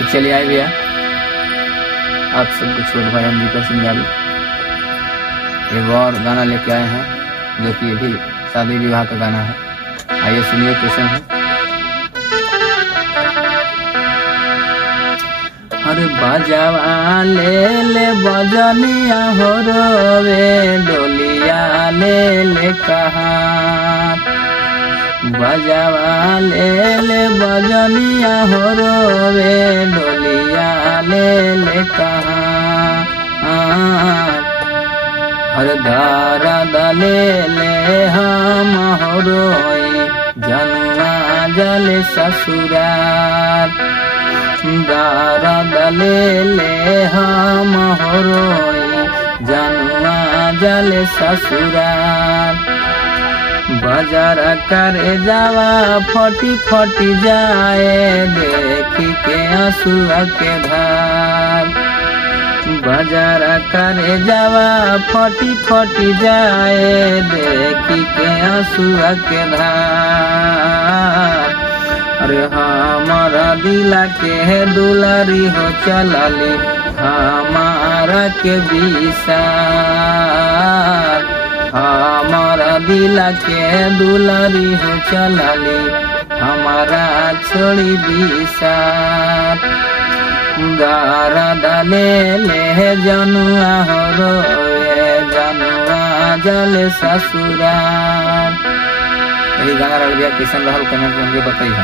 तो चलिए आए भैया, आप सबको छोट भाई हम दीपक सिंह यादव एक और गाना लेके आए हैं, जो कि ये भी शादी विवाह का गाना है। आइए सुनिए कैसे है। अरे बाजावा ले बजनिया हो रे डोलिया ले कहा, बजावा ले बजनिया हो रे डोलिया ले कहा। हर दारा दले हम होरोई जनुआ जल ससुराल, दारा दले हम होरोई जनुआ जल ससुराल। बाजार करे जावा फटी फटी जाए देखी के आंसुआ के धार, बाजार करे जावा फटी फटी जाए देखी के आंसुआ के धार। अरे हमारा दिला के दुलारी हो चलाली हमारा के विसार, हमारा दिला के दुलारी हो चलाली हमारा छोड़ी विसार। दारा दले जनुआ हो रे जनुआ जल ससुराल। यही गाना रह गया, कैसन रहल कमेंट में मुझे बताइए।